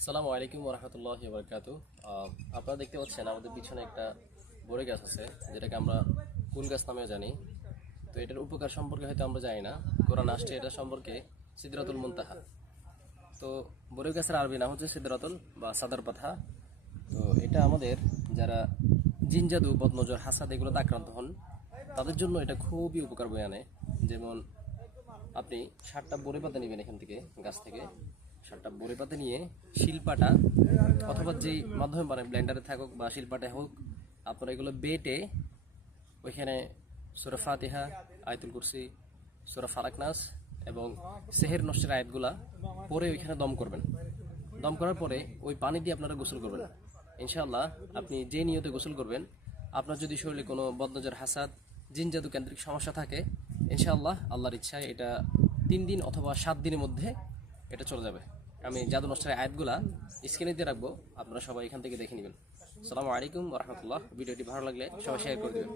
আসসালামু আলাইকুম রহমতুল্লাহি বারকাতু। আপনারা দেখতে পাচ্ছেন আমাদের পিছনে একটা বড়ই গাছ আছে, যেটাকে আমরা কুল গাছ নামেও জানি। তো এটার উপকার সম্পর্কে হয়তো আমরা জানি না। কোরআন আসছে এটা সম্পর্কে সিদরাতুল মুনতাহা। তো বড়ই গাছের আরবি নাম হচ্ছে সিদরাতুল বা সাদার পাথা। তো এটা আমাদের যারা জিন জাদু, বদনজর, হাসাদ এগুলোতে আক্রান্ত হন তাদের জন্য এটা খুবই উপকার বয়ে আনে। যেমন আপনি 60টা বড়ি পাতা নেবেন এখান থেকে, গাছ থেকে 60টা বড়ি পাতা নিয়ে শিলপাটা অথবা যেই মাধ্যমে পারেন, ব্লেন্ডারে থাকুক বা শিলপাটে হোক, আপনারা এগুলো বেটে ওইখানে সূরা ফাতিহা, আয়াতুল কুরসি, সূরা ফালাক নাস এবং সেহের নষ্টের আয়াতগুলা পরে ওইখানে দম করবেন। দম করার পরে ওই পানি দিয়ে আপনারা গোসল করবেন। ইনশাআল্লাহ আপনি যে নিয়তে গোসল করবেন, আপনার যদি শরীরে কোনো বদনজর, হাসাদ, জিন জাদু কেন্দ্রিক সমস্যা থাকে, ইনশাআল্লাহ আল্লাহর ইচ্ছায় এটা 3 দিন অথবা 7 দিনের মধ্যে এটা চলে যাবে। আমি জাদু নষ্টের আয়াতগুলা স্ক্রিনে দিয়ে রাখবো, আপনারা সবাই এখান থেকে দেখে নেবেন। আসসালামু আলাইকুম রহমতুল্লাহ। ভিডিওটি ভালো লাগলে সবাই শেয়ার করে দেবেন।